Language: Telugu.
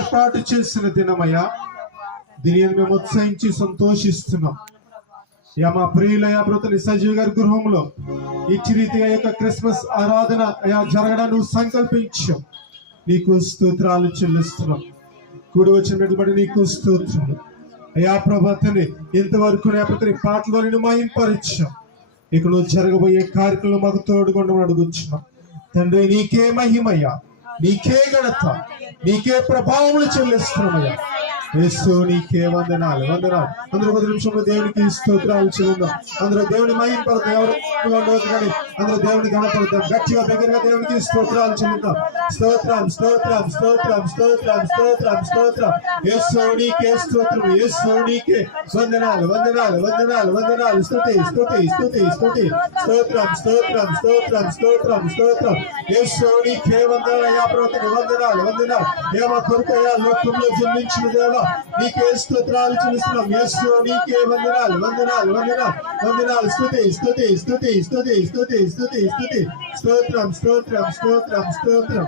ఏర్పాటు చేసిన దినమయ్యా. దీని మేము ఉత్సహించి సంతోషిస్తున్నాం. మా ప్రియులయ్యా బ్రతని సజీవ్ గారి గృహంలో ఇచ్చి రీతిగా యొక్క క్రిస్మస్ ఆరాధన జరగడానికి నువ్వు సంకల్పించావు. నీకు స్తోత్రాలు చెల్లిస్తున్నాం. కూడి వచ్చినట్లు బట్టి నీకు స్తోత్రాలు అయ్యా. ప్రభాతని ఇంతవరకు నేపథ్య పాటలో నేను మహింపరిచాం. ఇక నువ్వు జరగబోయే కార్యక్రమం మాకు తోడుకొండమని అడుగుతున్నాం తండ్రి. నీకే మహిమయ్యా, నీకే ఘనత, నీకే ప్రభావములు చెల్లిస్తున్నామయ్యా. యేసు నీకే వందనాలు, వందనాలు. అందరూ 10 నిమిషంలో దేవునికి స్తోత్రాలు చెల్లిద్దాం. అందరూ దేవుని మహింపడతాం. ఎవరు ఉండవద్దు కానీ అందరూ దేవుని కనపడతాం. గట్టిగా దగ్గరగా దేవునికి స్తోత్రాలు చెల్లిద్దాం. స్తోత్రం, స్తోత్రం, స్తోత్రం, స్తోత్రం, స్తోత్రం, స్తోత్రం. యేసు నీకే స్తోత్రం, యేసు నీకే వందనాలు, వందనాలు, వందనాలు, వందనాలు. స్తుతి, స్తుతి, స్తుతి, స్తుతి. స్తోత్రం, స్తోత్రం, స్తోత్రం, స్తోత్రం, స్తోత్రం. యేసు నీకే వందనాలు. ప్రవక్తకి వందనాలు, వందనాలు. దేవ కొరకయ్యా లోకంలో జన్మించిన దేవ నీకే స్తోత్రాలు చెల్లిస్తున్నాం. యేసు నీకే వందనాలు, వందనాలు, వందనాలు, వందనాలు. స్తుతి, స్తుతి, స్తుతి, స్తుతి, స్తుతి, స్తుతి, స్తుతి. స్తోత్రం, స్తోత్రం, స్తోత్రం, స్తోత్రం.